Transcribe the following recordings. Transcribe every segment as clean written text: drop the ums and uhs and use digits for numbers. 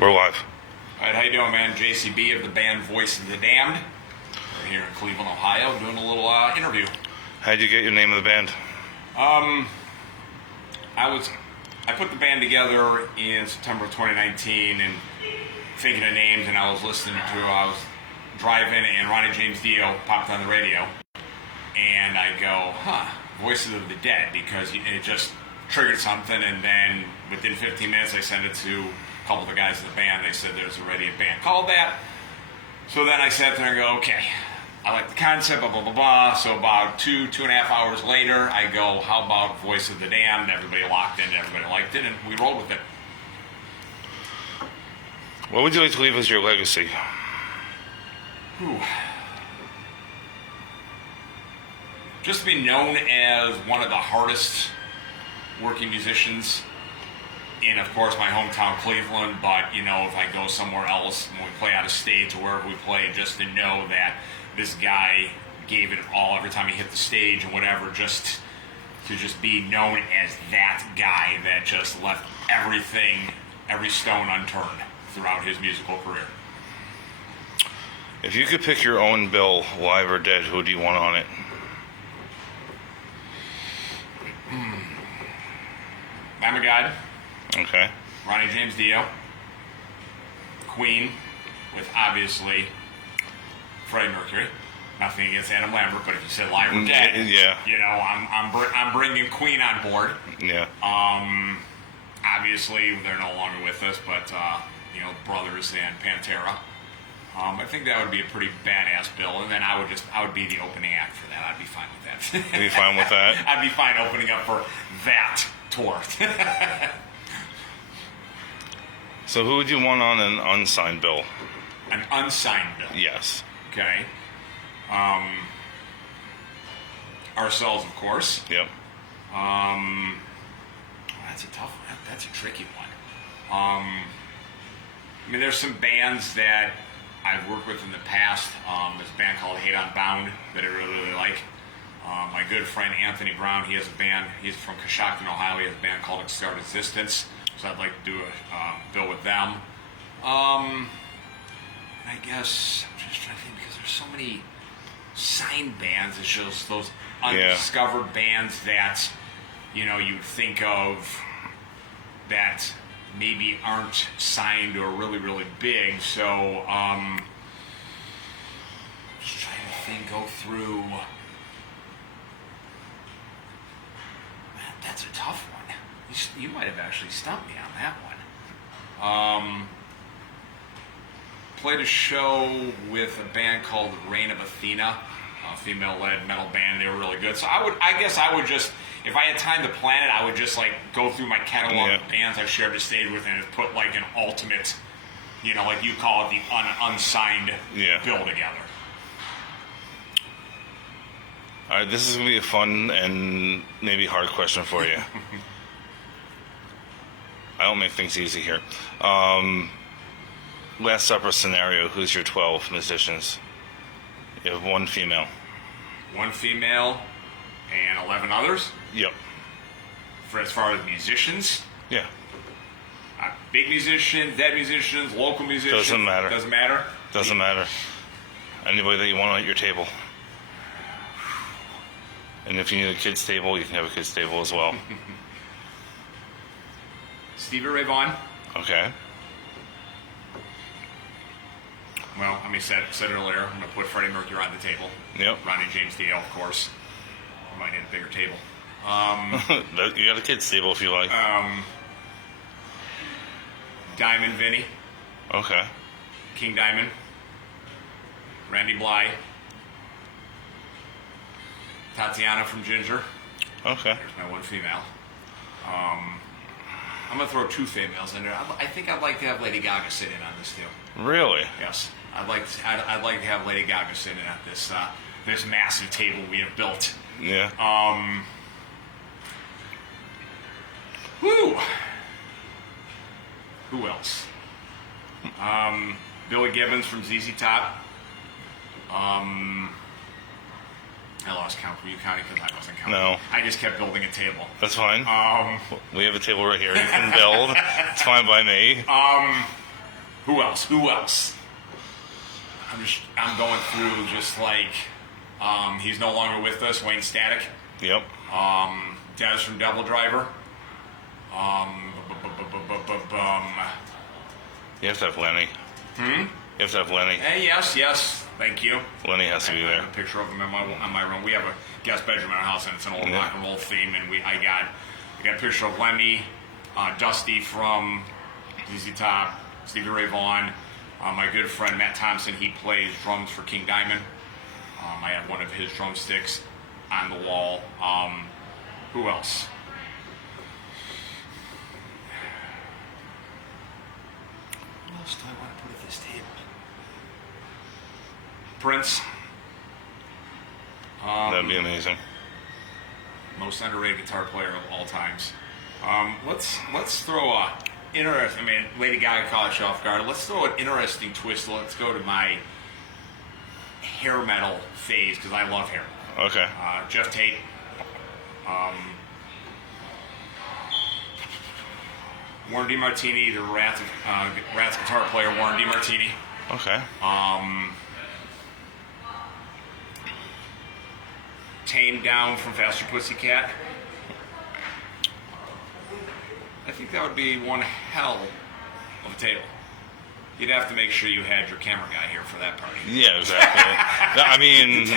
We're live. All right, how you doing, man? JCB of the band Voice of the Damned. We're here in Cleveland, Ohio, doing a little interview. How'd you get your name of the band? I put the band together in September of 2019 and thinking of names, and I was driving and Ronnie James Dio popped on the radio, and I go, Voices of the Dead, because it just triggered something, and then within 15 minutes I sent it to a couple of the guys in the band. They said there's already a band called that. So then I sat there and go, okay, I like the concept, blah, blah, blah, blah. So about 2.5 hours later, I go, how about Voice of the Damned? Everybody locked in, everybody liked it, and we rolled with it. What would you like to leave as your legacy? Just to be known as one of the hardest working musicians in, of course, my hometown Cleveland, but, if I go somewhere else, when we play out of state or wherever we play, just to know that this guy gave it all every time he hit the stage and whatever, just to be known as that guy that just left everything, every stone unturned throughout his musical career. If you could pick your own bill, live or dead, who do you want on it? Lamb of God. Okay. Ronnie James Dio. Queen, with obviously Freddie Mercury. Nothing against Adam Lambert, but if you said live or dead, yeah. I'm bringing Queen on board. Yeah. Obviously they're no longer with us, but Brothers and Pantera. I think that would be a pretty badass bill, and then I would be the opening act for that. I'd be fine with that. You'd be fine with that? I'd be fine opening up for that tour. So who would you want on an unsigned bill? An unsigned bill? Yes. Okay. Ourselves, of course. Yep. That's a tough one. That's a tricky one. There's some bands that I've worked with in the past. There's a band called Hate on Bound that I really, really like. My good friend Anthony Brown, he has a band. He's from Coshocton, Ohio. He has a band called Extart Existence. So I'd like to do a bill with them. I guess I'm just trying to think, because there's so many signed bands. It's just those undiscovered bands that you'd think of that maybe aren't signed or really, really big. So just trying to think, go through. That's a tough one. You might have actually stumped me on that one. Played a show with a band called Reign of Athena, a female-led metal band. They were really good. So I guess I would just, if I had time to plan it, I would just go through my catalog of bands I've shared the stage with and put an ultimate, like you call it, the unsigned bill together. All right, this is going to be a fun and maybe hard question for you. I don't make things easy here. Last Supper scenario, who's your 12 musicians? You have one female. One female and 11 others? Yep. For as far as musicians? Yeah. Big musicians, dead musicians, local musicians? Doesn't matter. Doesn't matter? Doesn't matter. Anybody that you want at your table. And if you need a kid's table, you can have a kid's table as well. Stevie Ray Vaughan. Okay. Well, said it earlier. I'm going to put Freddie Mercury on the table. Yep. Ronnie James Dio, of course. I might need a bigger table. You got a kid's table if you like. Diamond Vinny. Okay. King Diamond. Randy Bly. Tatiana from Ginger. Okay. There's my one female. I'm going to throw two females in there. I think I'd like to have Lady Gaga sit in on this too. Really? Yes. I'd like to have Lady Gaga sit in at this this massive table we have built. Yeah. Who else? Billy Gibbons from ZZ Top. I lost count. Were you counting? Because I wasn't counting. No. I just kept building a table. That's fine. We have a table right here. You can build. It's fine by me. Who else? I'm going through just like, he's no longer with us, Wayne Static. Yep. Des from Devil Driver. You have to have Lenny. You have to have Lenny. Yes. Thank you. Lenny has to be I there. have a picture of him on my room. We have a guest bedroom in our house, and it's an old rock and roll theme. And I got a picture of Lemmy, Dusty from ZZ Top, Stevie Ray Vaughan, my good friend Matt Thompson. He plays drums for King Diamond. I have one of his drumsticks on the wall. Who else? What else do I want to put at this table? Prince. That'd be amazing. Most underrated guitar player of all times. Let's throw a interesting. I mean, Lady Gaga caught you off guard. Let's throw an interesting twist. Let's go to my hair metal phase because I love hair. Okay. Jeff Tate. Warren DeMartini, the Rats guitar player, Warren DeMartini. Okay. Tame Down from Faster Pussycat. I think that would be one hell of a table. You'd have to make sure you had your camera guy here for that party. Yeah, exactly. I mean,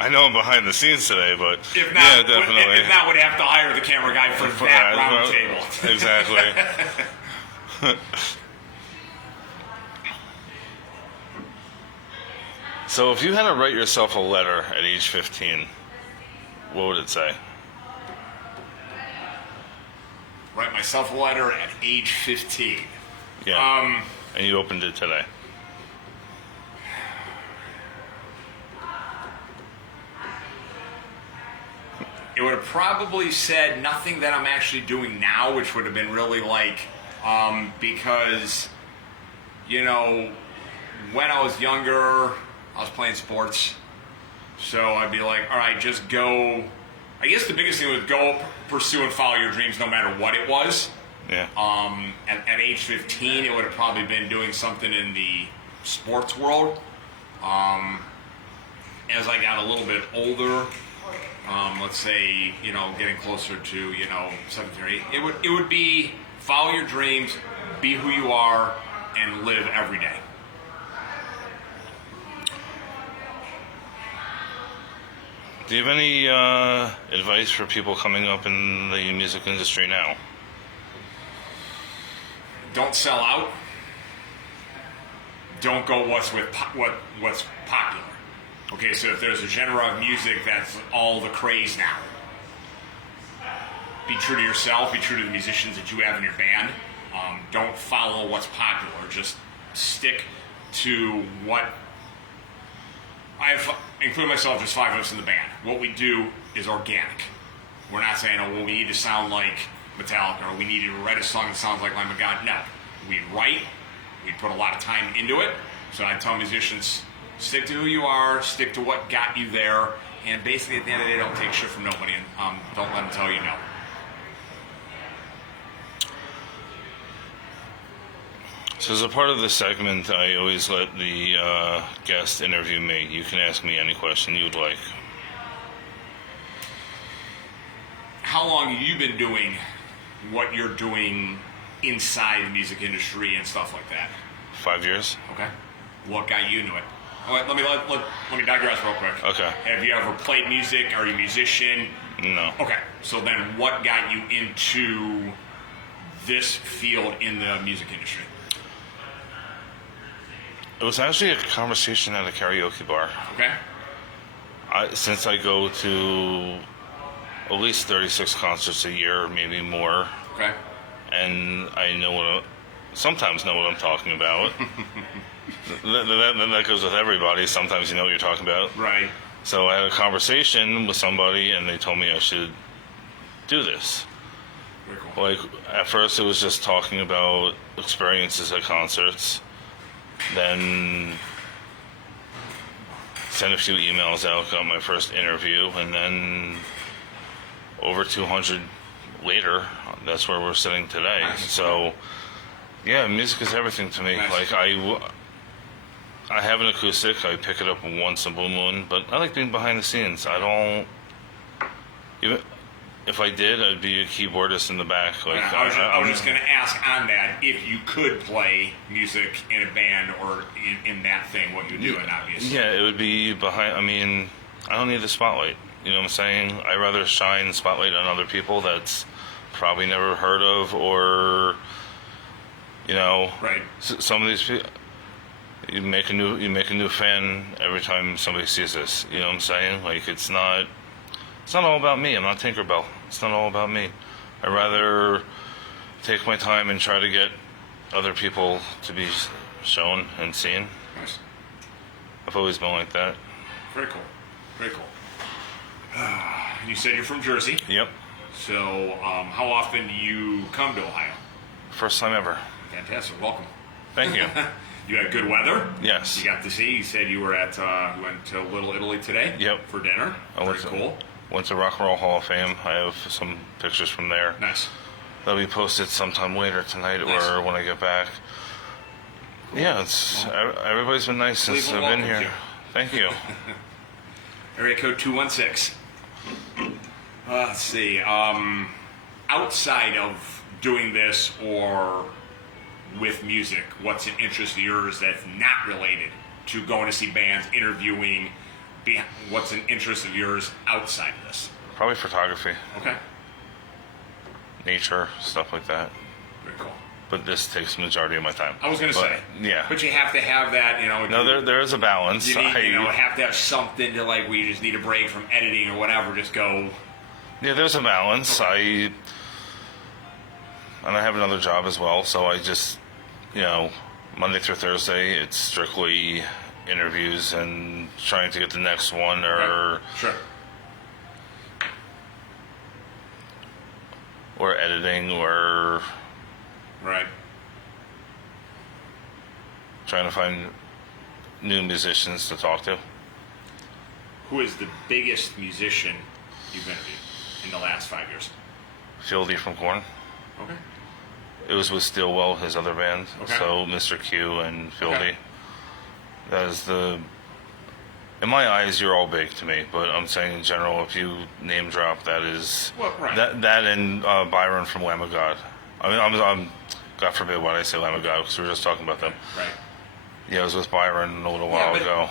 I know I'm behind the scenes today, but if not, yeah, definitely. If not, would have to hire the camera guy for that round table. Exactly. So if you had to write yourself a letter at age 15, what would it say? Write myself a letter at age 15. Yeah. And you opened it today. It would have probably said nothing that I'm actually doing now, which would have been really like, because, you know, when I was younger, I was playing sports. So I'd be like, all right, just go. I guess the biggest thing was go pursue and follow your dreams no matter what it was. Yeah. At age 15, it would have probably been doing something in the sports world. As I got a little bit older, let's say, you know, getting closer to, 17 or 8, it would be follow your dreams, be who you are, and live every day. Do you have any advice for people coming up in the music industry now? Don't sell out. Don't go what's popular. Okay, so if there's a genre of music that's all the craze now, be true to yourself. Be true to the musicians that you have in your band. Don't follow what's popular. Just stick to what. I've included myself just 5 of us in the band. What we do is organic. We're not saying, oh, well, we need to sound like Metallica, or we need to write a song that sounds like Lamb of God. No. We write, we put a lot of time into it. So I tell musicians, stick to who you are, stick to what got you there, and basically at the end of the day, don't take shit from nobody, and don't let them tell you no. So as a part of this segment, I always let the guest interview me. You can ask me any question you'd like. How long have you been doing what you're doing inside the music industry and stuff like that? 5 years. Okay. What got you into it? All right, let me digress real quick. Okay. Have you ever played music? Are you a musician? No. Okay. So then what got you into this field in the music industry? It was actually a conversation at a karaoke bar. Okay. Since I go to at least 36 concerts a year, maybe more. Okay. And I sometimes know what I'm talking about. that goes with everybody. Sometimes you know what you're talking about. Right. So I had a conversation with somebody, and they told me I should do this. Very cool. Like, at first it was just talking about experiences at concerts. Then sent a few emails out, got my first interview, and then over 200 later, that's where we're sitting today. Nice. So Yeah, music is everything to me. Nice. Like I have an acoustic. I pick it up once in a blue moon, but I like being behind the scenes. I don't. Even if I did, I'd be a keyboardist in the back. Like I was just going to ask on that if you could play music in a band or in that thing, what you're doing, obviously. Yeah, it would be behind. I mean, I don't need the spotlight. You know what I'm saying? I rather shine the spotlight on other people that's probably never heard of, or Right. some of these people. You make a new fan every time somebody sees this. You know what I'm saying? Like it's not all about me. I'm not Tinkerbell. It's not all about me. I'd rather take my time and try to get other people to be shown and seen. Nice. I've always been like that. Very cool. Very cool. You said you're from Jersey. Yep. So, how often do you come to Ohio? First time ever. Fantastic. Welcome. Thank you. You had good weather. Yes. You got to see. You said you were at you went to Little Italy today. Yep. For dinner. Very cool. Went to Rock and Roll Hall of Fame. I have some pictures from there. Nice. They'll be posted sometime later tonight or when I get back. Cool. Yeah, everybody's been nice since I've been here. Thank you. Area code 216. Let's see. Outside of doing this or with music, what's an interest of yours that's not related to going to see bands, interviewing? What's an interest of yours outside of this? Probably photography. Okay. Nature, stuff like that. Very cool. But this takes the majority of my time. I was going to say. Yeah. But you have to have that, No, there is a balance. You need, have to have something to where you just need a break from editing or whatever. Just go. Yeah, there's a balance. Okay. And I have another job as well, so I just, Monday through Thursday, it's strictly interviews and trying to get the next one Right. Sure. or editing or Right. trying to find new musicians to talk to. Who is the biggest musician you've interviewed in the last 5 years? Fieldy from Korn. Okay. It was with Stillwell, his other band. Okay. So Mr. Q and Fieldy. Okay. That is in my eyes, you're all big to me. But I'm saying in general, if you name drop, that is right. that and Byron from Lamb of God. I mean, I'm God forbid why I say Lamb of God, because we were just talking about them. Right. Yeah, I was with Byron a little while ago.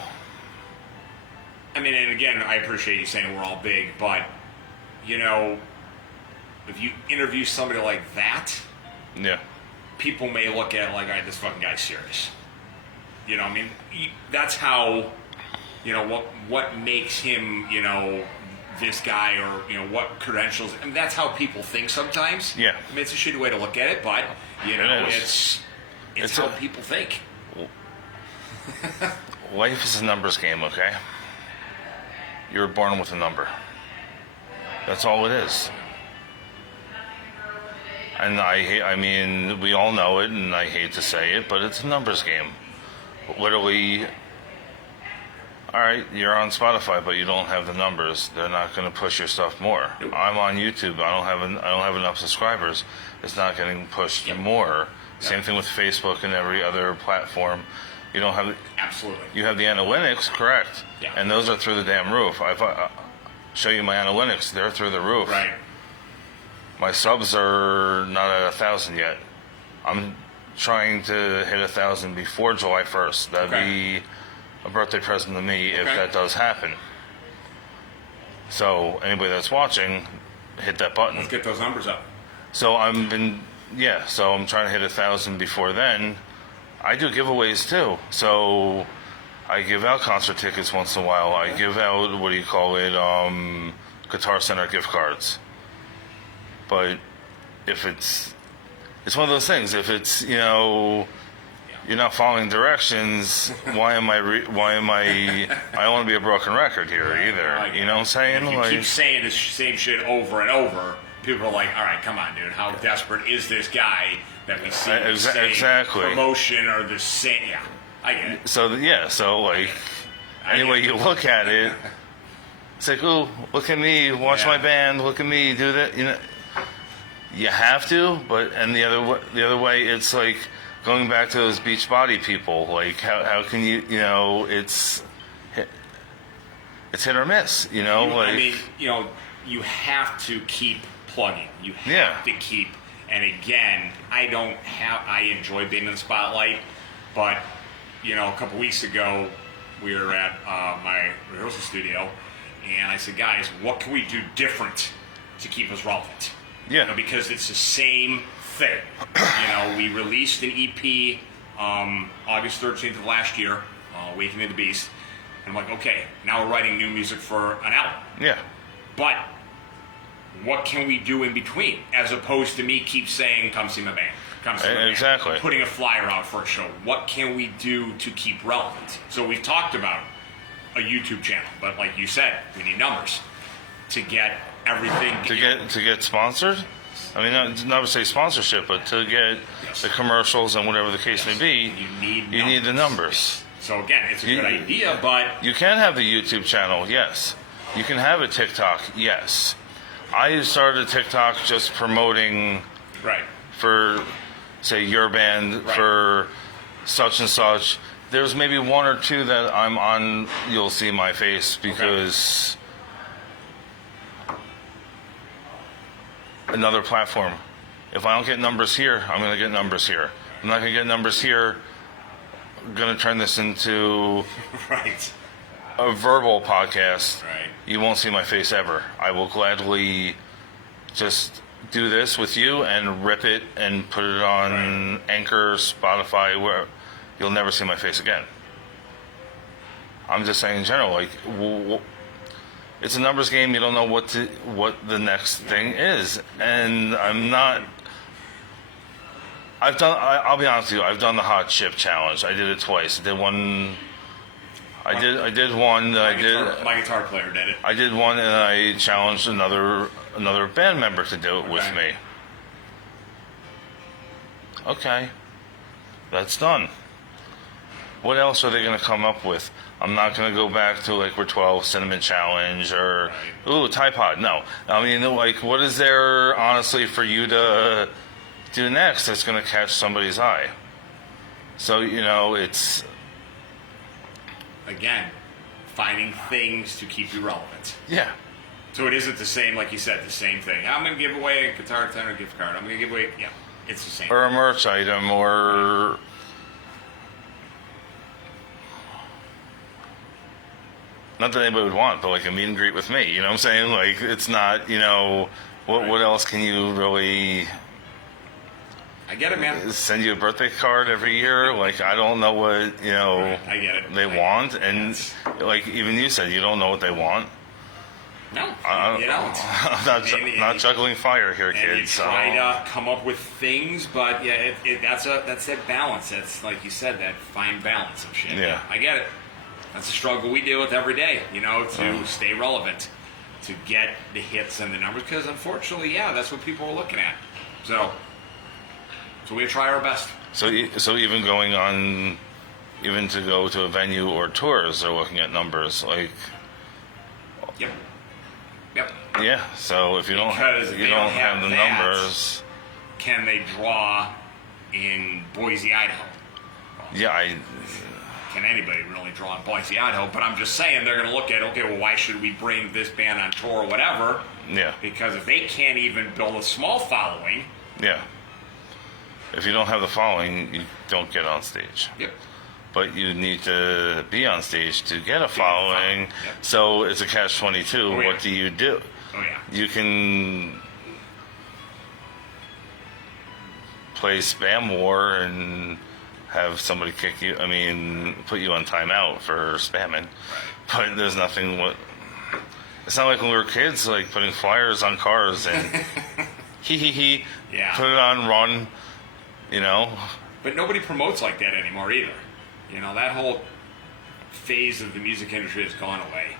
I mean, and again, I appreciate you saying we're all big, but if you interview somebody like that, Yeah. people may look at it like, all right, this fucking guy's serious. I mean, that's how, what makes him, this guy, or, what credentials. I mean, that's how people think sometimes. Yeah. I mean, it's a shitty way to look at it, but, it's how people think. Life is a numbers game, okay? You were born with a number. That's all it is. And I mean, we all know it, and I hate to say it, but it's a numbers game. Literally, all right, you're on Spotify, but you don't have the numbers. They're not going to push your stuff more. I'm on YouTube. I don't have enough subscribers. It's not getting pushed more. Same thing with Facebook and every other platform. You don't have absolutely. You have the analytics, correct? Yeah. And those are through the damn roof. I show you my analytics; they're through the roof. Right. My subs are not at 1,000 yet. I'm trying to hit 1,000 before July 1st. That'd be a birthday present to me if that does happen. So anybody that's watching, hit that button. Let's get those numbers up. So I'm trying to hit 1,000 before then. I do giveaways too. So I give out concert tickets once in a while. I give out, Guitar Center gift cards. But if it's one of those things. If it's, you're not following directions, why am I I don't want to be a broken record here either. You know what I'm saying? If you keep saying the same shit over and over, people are like, all right, come on, dude. How desperate is this guy that we see the same promotion or the same... Yeah, I get it. So, any way you look at it, it's like, oh, look at me, watch my band, look at me, do that. you have to, but and the other way, it's like going back to those beach body people. Like how can you it's hit or miss. I mean, you have to keep plugging. You have to keep. And again, I enjoy being in the spotlight, but a couple weeks ago we were at my rehearsal studio, and I said, guys, what can we do different to keep us relevant? Yeah. Because it's the same thing. We released an EP August 13th of last year, Awakening the Beast. And I'm like, okay, now we're writing new music for an album. Yeah. But what can we do in between? As opposed to me keep saying, come see my band. Come see my band. Exactly. Putting a flyer out for a show. What can we do to keep relevant? So we've talked about a YouTube channel, but like you said, we need numbers to get everything. To get sponsored? I mean, not to say sponsorship, but to get the commercials and whatever the case may be, you need the numbers. So again, it's a good idea, but you can have the YouTube channel, yes. You can have a TikTok, yes. I started a TikTok just promoting for, say, your band, for such and such. There's maybe one or two that I'm on, you'll see my face, because another platform. If I don't get numbers here, I'm going to get numbers here. I'm not going to get numbers here. I'm going to turn this into a verbal podcast. You won't see my face ever. I will gladly just do this with you and rip it and put it on Anchor, Spotify, where you'll never see my face again. I'm just saying in general, like, it's a numbers game. You don't know what the next thing is, and I'll be honest with you. I've done the hot chip challenge. I did it twice. I did one. I did one that my guitar player did it. I did one, and I challenged another band member to do it with me. Okay, that's done. What else are they going to come up with? I'm not going to go back to like we're 12 Cinnamon Challenge or Tide Pod. No, I mean, like, what is there honestly for you to do next that's going to catch somebody's eye? So it's. Again, finding things to keep you relevant. Yeah. So it isn't the same, like you said, the same thing. I'm going to give away a Guitar Center gift card. I'm going to give away, it's the same. Or a merch item, or not that anybody would want, but like a meet and greet with me. You know what I'm saying? Like, it's not, what else can you really? I get it, man. Send you a birthday card every year. Like, I don't know what I get it. They want, and like even you said, you don't know what they want. No, you don't. I'm not juggling fire here, kids. And you try to come up with things, but that's that balance. That's like you said, that fine balance of shit. Yeah, I get it. That's a struggle we deal with every day. To stay relevant, to get the hits and the numbers, because unfortunately, that's what people are looking at. So we try our best. So even going on, even to go to a venue or tours, they're looking at numbers. Like, Yep. Yeah. So if you don't have the numbers, can they draw in Boise, Idaho? Well, can anybody really draw in Boise, Idaho? But I'm just saying they're going to look at, okay, well, why should we bring this band on tour or whatever? Yeah. Because if they can't even build a small following. Yeah. If you don't have the following, you don't get on stage. Yep. But you need to be on stage to get a following. Yep. So it's a catch-22. Oh, yeah. What do you do? Oh, yeah. You can play spam war and have somebody kick you. I mean, put you on timeout for spamming. But there's nothing. It's not like when we were kids, like putting flyers on cars and Yeah. put it on run. But nobody promotes like that anymore either. That whole phase of the music industry has gone away.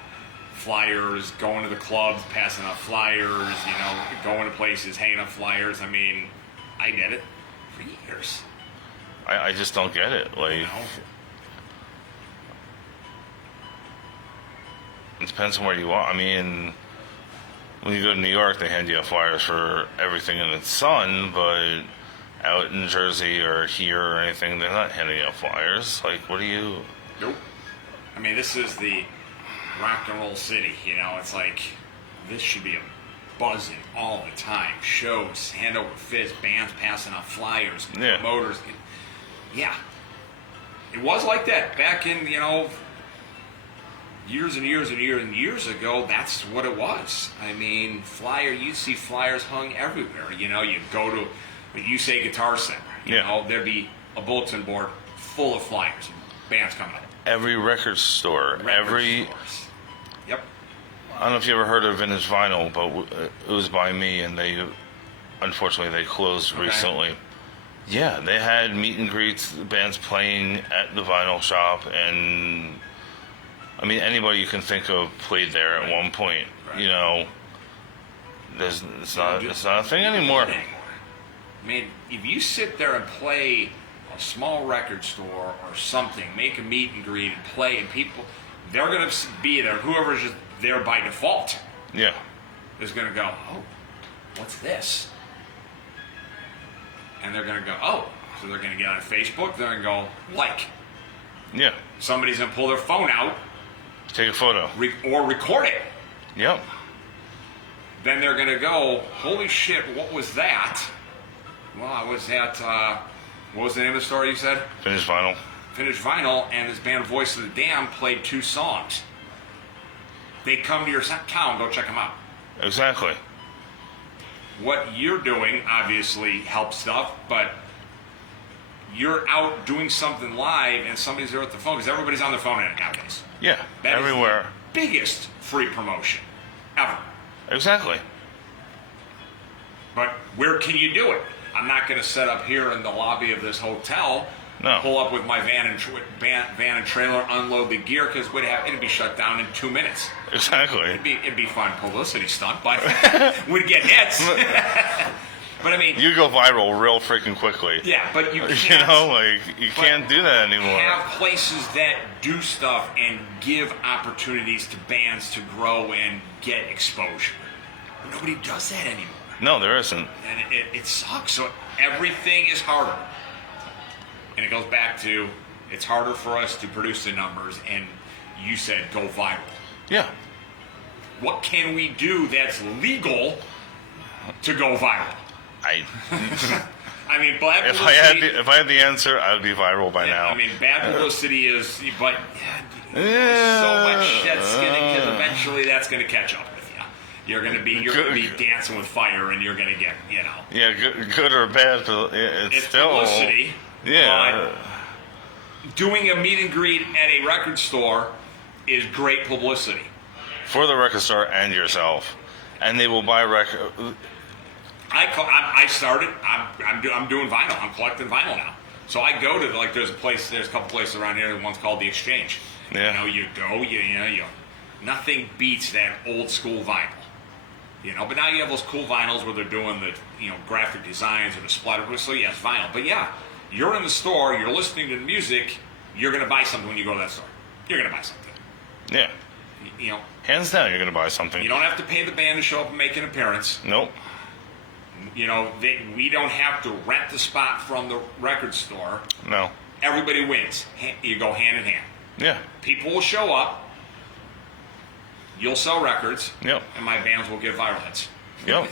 Flyers, going to the clubs, passing out flyers, going to places, hanging up flyers. I mean, I did it for years. I just don't get it. Like, it depends on where you are. I mean, when you go to New York, they hand you out flyers for everything in its sun, but out in Jersey or here or anything, they're not handing out flyers. Like, what do you... Nope. I mean, this is the rock and roll city, you know. It's like, this should be a buzzing all the time. Shows, hand over fist, bands passing out flyers, Yeah. promoters. Yeah. It was like that back in, you know, years and years and years and years ago. That's what it was. I mean, you see flyers hung everywhere. You know, you go to the USA Guitar Center. You Yeah. know, there'd be a bulletin board full of flyers, bands coming up. Every record store, Record stores. Yep. I don't know if you ever heard of Vintage Vinyl, but it was by me, and unfortunately, they closed recently. Yeah, they had meet and greets, bands playing at the vinyl shop, and I mean, anybody you can think of played there at one point. Right. You know, it's not a thing anymore. I mean, if you sit there and play a small record store or something, make a meet and greet and play, and people, they're going to be there. Whoever's just there by default Yeah, is going to go, oh, what's this? And they're going to go, oh. So they're going to get on Facebook. They're going to go, like. yeah. Somebody's going to pull their phone out Take a photo. or record it. Yep. Then they're going to go, holy shit, what was that? Well, I was at, what was the name of the store you said? Vintage Vinyl. Vintage Vinyl, and this band Voice of the Damned played 2 songs. They come to your town, go check them out. Exactly. What you're doing obviously helps stuff, but you're out doing something live and somebody's there with the phone, because everybody's on their phone nowadays. Yeah. That is everywhere. the biggest free promotion ever. Exactly. But where can you do it? I'm not going to set up here in the lobby of this hotel, No. pull up with my van and trailer, unload the gear, because it'd be shut down in 2 minutes. Exactly. It'd be fun publicity stunt, but we'd get hits. But I mean, You go viral real freaking quickly. yeah, but you can't. You know, like, you can't do that anymore. Have places that do stuff and give opportunities to bands to grow and get exposure. Nobody does that anymore. No, there isn't. And it sucks. So everything is harder. And it goes back to, it's harder for us to produce the numbers, and you said go viral. Yeah. What can we do that's legal to go viral? I mean, bad If publicity. I had the answer, I would be viral by now. I mean, bad publicity is, but Yeah. so much that's gonna, because eventually that's gonna catch up with you. You're gonna be dancing with fire, and you're gonna get, you know. Yeah, good or bad, but it's still publicity. Yeah. But doing a meet and greet at a record store is great publicity. For the record store and yourself, and they will buy record. I started. I'm doing vinyl. I'm collecting vinyl now. So I go to, like, there's a couple places around here. One's called the Exchange. Yeah. You know, you go. You nothing beats that old school vinyl. You know, but now you have those cool vinyls where they're doing the, you know, graphic designs or the splatter. So yes, vinyl. But yeah, you're in the store. You're listening to the music. You're gonna buy something when you go to that store. You're gonna buy something. Yeah. You know, Hands down, you're gonna buy something. you don't have to pay the band to show up and make an appearance. Nope. You know, we don't have to rent the spot from the record store. No. Everybody wins. You go hand in hand. Yeah. People will show up. You'll sell records. Yep. And my bands will get viral hits. Yep.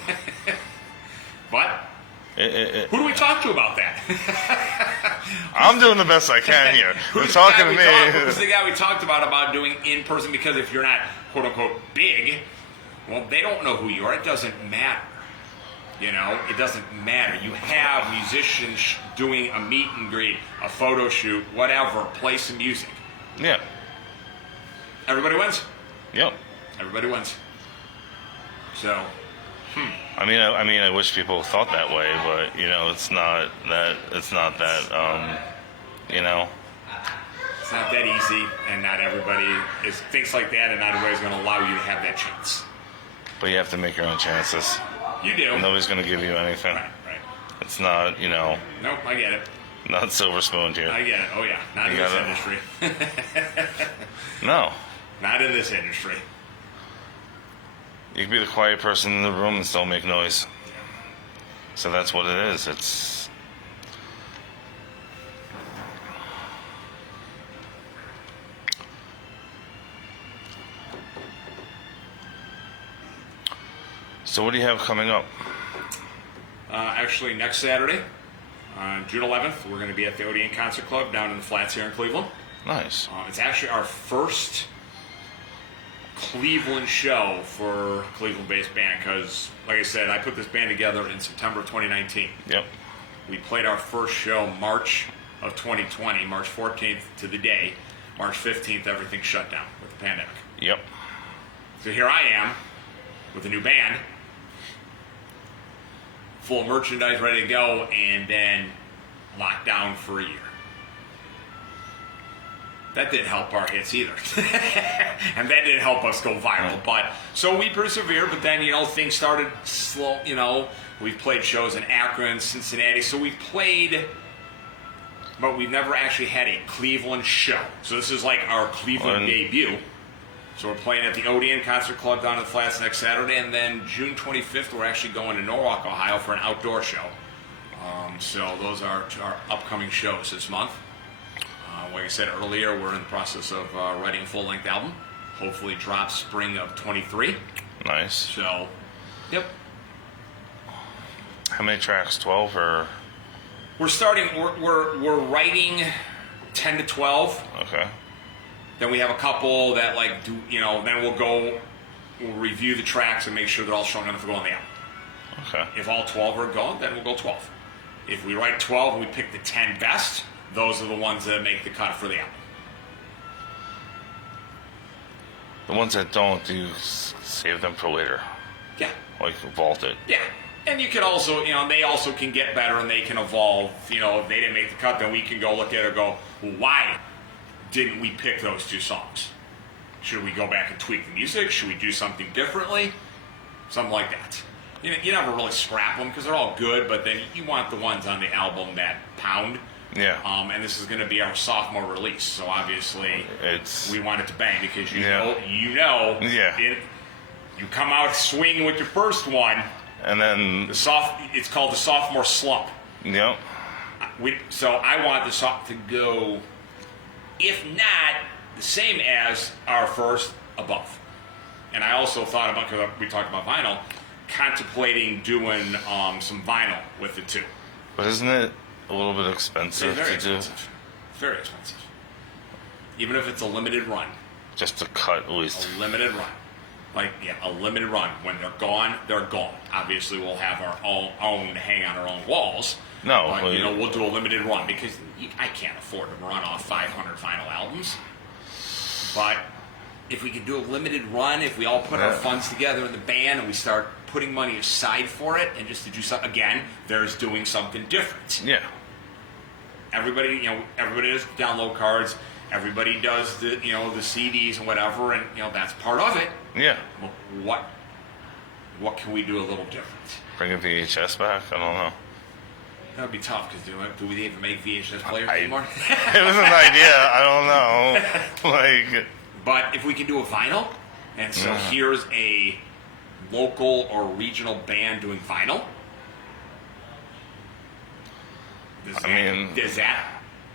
But who do we talk to about that? I'm doing the best I can here. They're Who's talking to the guy me. who's the guy we talked about doing in person? Because if you're not, quote unquote, big, well, they don't know who you are. It doesn't matter. You know, it doesn't matter. You have musicians doing a meet and greet, a photo shoot, whatever, play some music. Yeah. Everybody wins. Yep. Everybody wins. So, I mean, I wish people thought that way, but you know, it's not that. You know. it's not that easy, and not everybody thinks like that, and not everybody's going to allow you to have that chance. But you have to make your own chances. You do. Nobody's going to give you anything. Right. It's not, you know, Nope, I get it. not silver spoon here. I get it. Oh, yeah. Not in You this gotta- industry. No. Not in this industry. You can be the quiet person in the room and still make noise. So that's what it is. It's... So what do you have coming up? Actually, next Saturday, on June 11th, we're going to be at the Odeon Concert Club down in the Flats here in Cleveland. Nice. It's actually our first Cleveland show for Cleveland-based band because, like I said, I put this band together in September of 2019. Yep. We played our first show March of 2020, March 14th to the day. March 15th, everything shut down with the pandemic. Yep. So here I am with a new band, full of merchandise ready to go, and then locked down for a year. That didn't help our hits either. And that didn't help us go viral. But so we persevered, but then, things started slow. We've played shows in Akron, Cincinnati. So we've played, but we've never actually had a Cleveland show. So this is like our Cleveland debut. So we're playing at the Odeon Concert Club down in the Flats next Saturday. And then June 25th, we're actually going to Norwalk, Ohio for an outdoor show. So those are our upcoming shows this month. Like I said earlier, we're in the process of writing a full-length album. Hopefully drop spring of 23. Nice. So, yep. How many tracks? 12 or? We're starting, we're writing 10 to 12. Okay. Then we have a couple that then we'll review the tracks and make sure they're all strong enough to go on the album. Okay. If all 12 are gone, then we'll go 12. If we write 12 and we pick the 10 best, those are the ones that make the cut for the album. The ones that don't, do you save them for later? Yeah. Like vault it? Yeah. And you can also, they also can get better and they can evolve. If they didn't make the cut, then we can go look at it and go, well, why didn't we pick those two songs? Should we go back and tweak the music? Should we do something differently? Something like that. You never really scrap them because they're all good, but then you want the ones on the album that pound. Yeah. And this is going to be our sophomore release, so obviously we want it to bang because Yeah. You come out swinging with your first one, And then it's called the sophomore slump. Yep. So I want the song to go, if not the same as our first, above. And I also thought about, because we talked about vinyl, contemplating doing some vinyl with it too. But isn't it a little bit expensive Very to expensive. do? Very expensive. Even if it's a limited run. Just to cut at least. A limited run. A limited run. When they're gone, they're gone. Obviously, we'll have our own hang on our own walls. No. But, we'll do a limited run because I can't afford to run off 500 vinyl albums. But if we could do a limited run, if we all put our funds together in the band and we start putting money aside for it and just to do something, again, there's doing something different. Yeah. Everybody does download cards. Everybody does the CDs and whatever, and that's part of it. Yeah. Well, what can we do a little different? Bring a VHS back? I don't know. That would be tough because do we even make VHS players anymore? It was an idea. I don't know. But if we can do a vinyl, and so here's a local or regional band doing vinyl. Does that?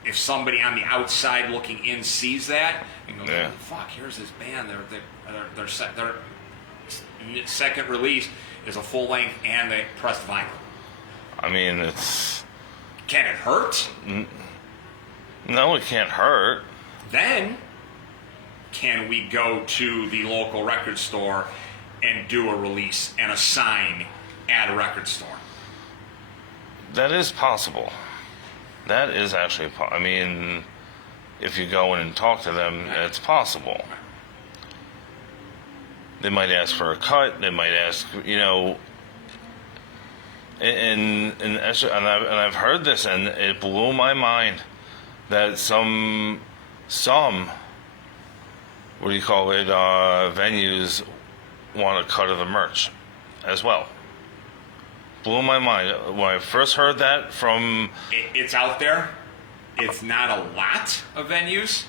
If somebody on the outside looking in sees that and goes, oh, "Fuck, here's this band. Their second release is a full length and they pressed vinyl." It's. Can it hurt? No, it can't hurt. Then, can we go to the local record store and do a release and a sign at a record store? That is possible. That is actually, if you go in and talk to them, it's possible. They might ask for a cut. They might ask, and I've heard this, and it blew my mind that some what do you call it, venues want a cut of the merch as well. Blew my mind when I first heard that from. It's out there. It's not a lot of venues,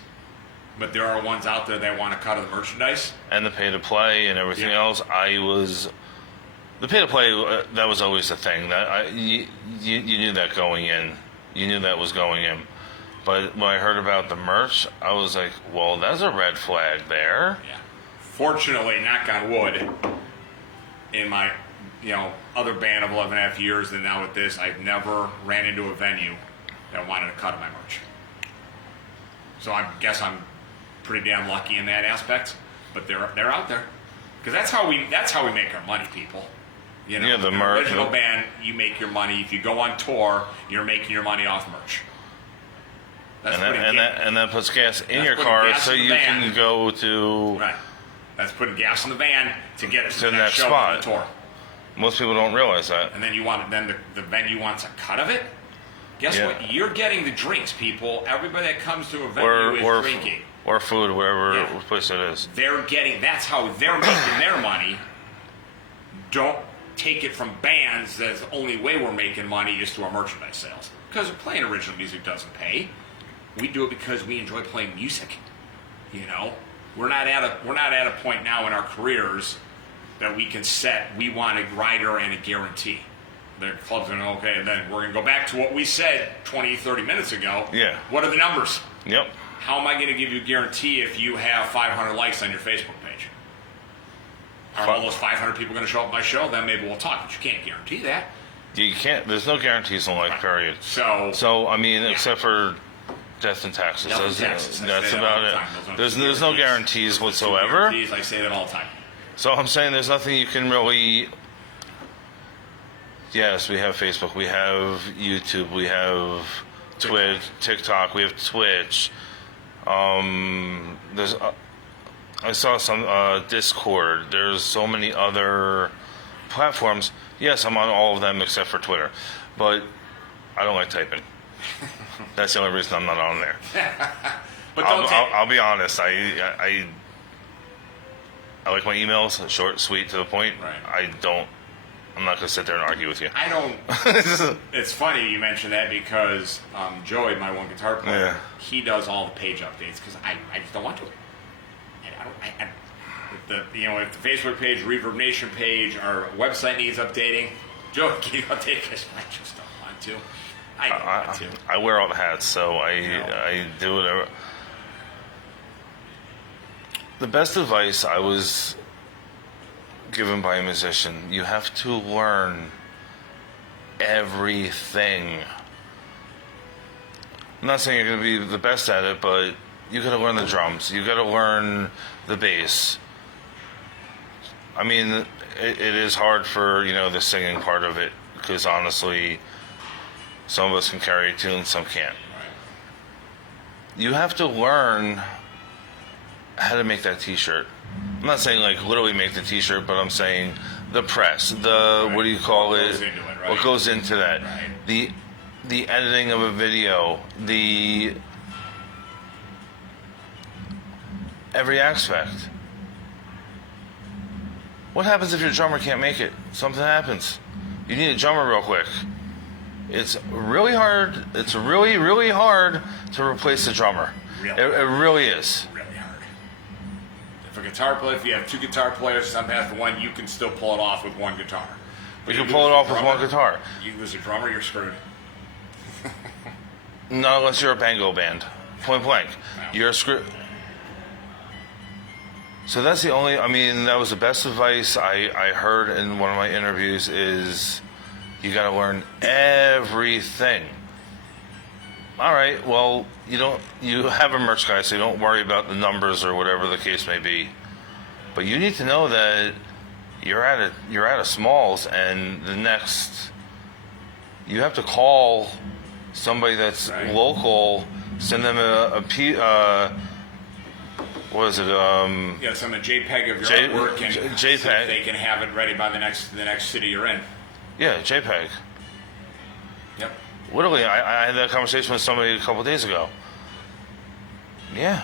But there are ones out there that want a cut of the merchandise. And the pay to play and everything else. The pay to play, that was always the thing. You knew that going in. You knew that was going in. But when I heard about the merch, I was like, well, that's a red flag there. Yeah. Fortunately, knock on wood, in my other band of 11.5 years and now with this, I've never ran into a venue that wanted a cut of my merch. So I guess I'm pretty damn lucky in that aspect. But they're out there. Because that's how we make our money, people. Yeah, the merch. Original band, you make your money. If you go on tour, you're making your money off merch. And that puts gas in your car so you can go to... Right. That's putting gas in the van to get to the next show spot. on the tour. Most people don't realize that. And then the venue wants a cut of it. Guess what? You're getting the drinks, people. Everybody that comes to a venue is drinking. Or food, wherever place it is. That's how they're making their money. Don't take it from bands that's the only way we're making money is through our merchandise sales. Because playing original music doesn't pay. We do it because we enjoy playing music. We're not at a point now in our careers that we can we want a rider and a guarantee. The clubs are okay, and then we're going to go back to what we said 20, 30 minutes ago. Yeah. What are the numbers? Yep. How am I going to give you a guarantee if you have 500 likes on your Facebook page? Are all those 500 people going to show up at my show? Then maybe we'll talk, but you can't guarantee that. You can't. There's no guarantees in life, period. So I mean, except for death and taxes. That's about it. There's no guarantees whatsoever. I say that all the time. So I'm saying there's nothing you can really... Yes, we have Facebook, we have YouTube, we have Twitch, TikTok, we have Twitch. There's... I saw some Discord. There's so many other platforms. Yes, I'm on all of them except for Twitter. But I don't like typing. That's the only reason I'm not on there. But I'll be honest. I like my emails short, sweet, to the point. Right. I'm not going to sit there and argue with you. I don't. It's funny you mention that because Joey, my one guitar player, he does all the page updates because I just don't want to. If the Facebook page, Reverb Nation page, our website needs updating, Joey, can you update because I just don't want to. I don't want to. I wear all the hats, so I do whatever. The best advice I was given by a musician, you have to learn everything. I'm not saying you're going to be the best at it, but you got to learn the drums. You got to learn the bass. I mean, it is hard for, the singing part of it, because honestly, some of us can carry a tune, some can't. You have to learn how to make that t-shirt. I'm not saying like literally make the t-shirt, but I'm saying the press, what do you call it? What goes into that? The editing of a video, every aspect. What happens if your drummer can't make it? Something happens. You need a drummer real quick. It's really hard. It's really, really hard to replace the drummer. It really is. Really hard. If you have two guitar players, some have one, you can still pull it off with one guitar. But you can pull it off with one guitar. You lose a drummer, you're screwed. Not unless you're a bango band. Point blank. No. You're screwed. So that's that was the best advice I heard in one of my interviews is you got to learn everything. All right, well, you have a merch guy, so you don't worry about the numbers or whatever the case may be. But you need to know that you're at a Smalls, and you have to call somebody that's local, send them what is it? Send a JPEG of your artwork and JPEG. So that they can have it ready by the next city you're in. Yeah, JPEG. Yep. Literally, I had that conversation with somebody a couple days ago. Yeah.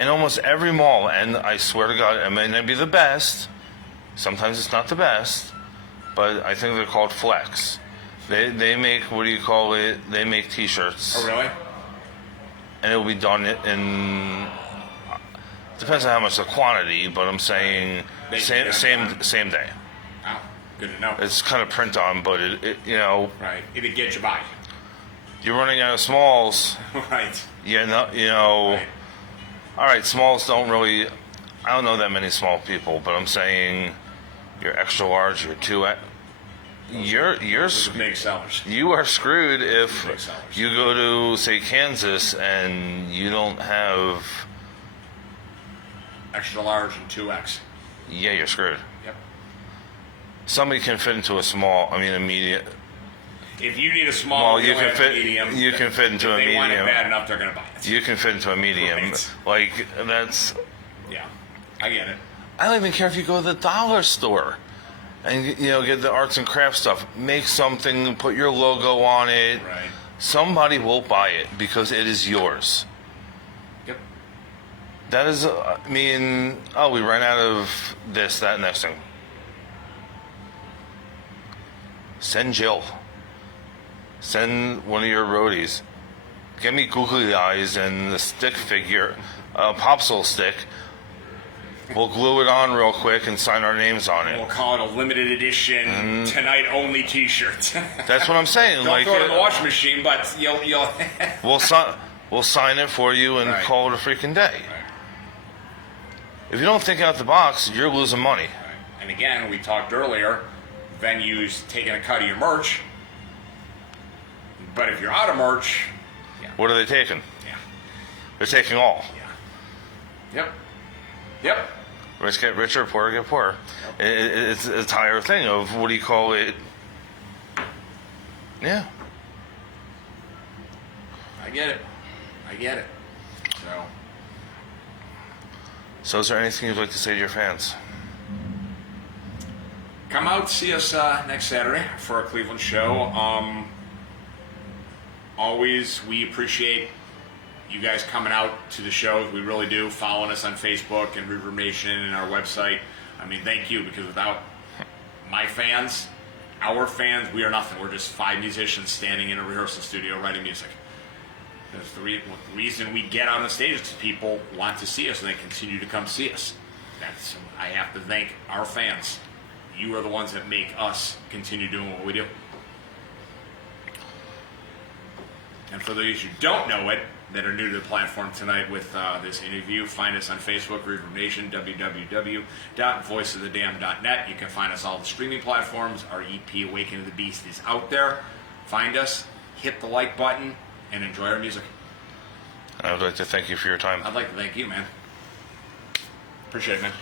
In almost every mall, and I swear to God, it may not be the best. Sometimes it's not the best, but I think they're called Flex. They make, what do you call it? They make T-shirts. Oh, really? And it will be done in Depends on how much the quantity, but I'm saying They same can same get it same day. Oh, good to know. It's kind of print on, but it you know, Right. It'd get you by. you're running out of smalls. Right. You know. Right. All right, smalls don't really. I don't know that many small people, but I'm saying you're extra large, you're two. You're Those are big sellers. you are screwed if Big sellers. you go to say Kansas and you don't have. Extra large and 2X. Yeah, you're screwed. Yep. Somebody can fit into a small. I mean, a medium. If you need a small, Well, you can have fit- a medium. you can fit into if a they want it medium. bad enough, they're going to buy it. You can fit into a medium. Right. Like that's. Yeah. I get it. I don't even care if you go to the dollar store and get the arts and crafts stuff. Make something, put your logo on it. Right. Somebody will buy it because it is yours. Yep. That is, I mean, oh, we ran out of this, that, next thing. Send Jill. Send one of your roadies. Get me googly eyes and the stick figure, popsicle stick. We'll glue it on real quick and sign our names on We'll it. call it a limited edition tonight only T-shirt. That's what I'm saying. Don't throw it in the washing machine, but you'll. we'll sign it for you and Right. call it a freaking day. If you don't think out the box, you're losing money. And again, we talked earlier, venues taking a cut of your merch. But if you're out of merch, What are they taking? yeah. They're taking all. Yep. Yep. Rich get richer, poor get poorer. It's a entire thing of what do you call it? Yeah. I get it. I get it. So, So is there anything you'd like to say to your fans? come out, see us next Saturday for our Cleveland show. Always, we appreciate you guys coming out to the shows. We really do. Following us on Facebook and River Nation and our website. I mean, thank you, because without my fans, our fans, we are nothing. We're just 5 musicians standing in a rehearsal studio writing music. That's the reason we get on the stage is people want to see us and they continue to come see us. I have to thank our fans. You are the ones that make us continue doing what we do. And for those who don't know it, that are new to the platform tonight with this interview, find us on Facebook, Reverb Nation, www.voiceofthedam.net. You can find us all the streaming platforms. Our EP, Awakening the Beast, is out there. Find us, hit the like button, and enjoy our music. I would like to thank you for your time. I'd like to thank you, man. Appreciate it, man.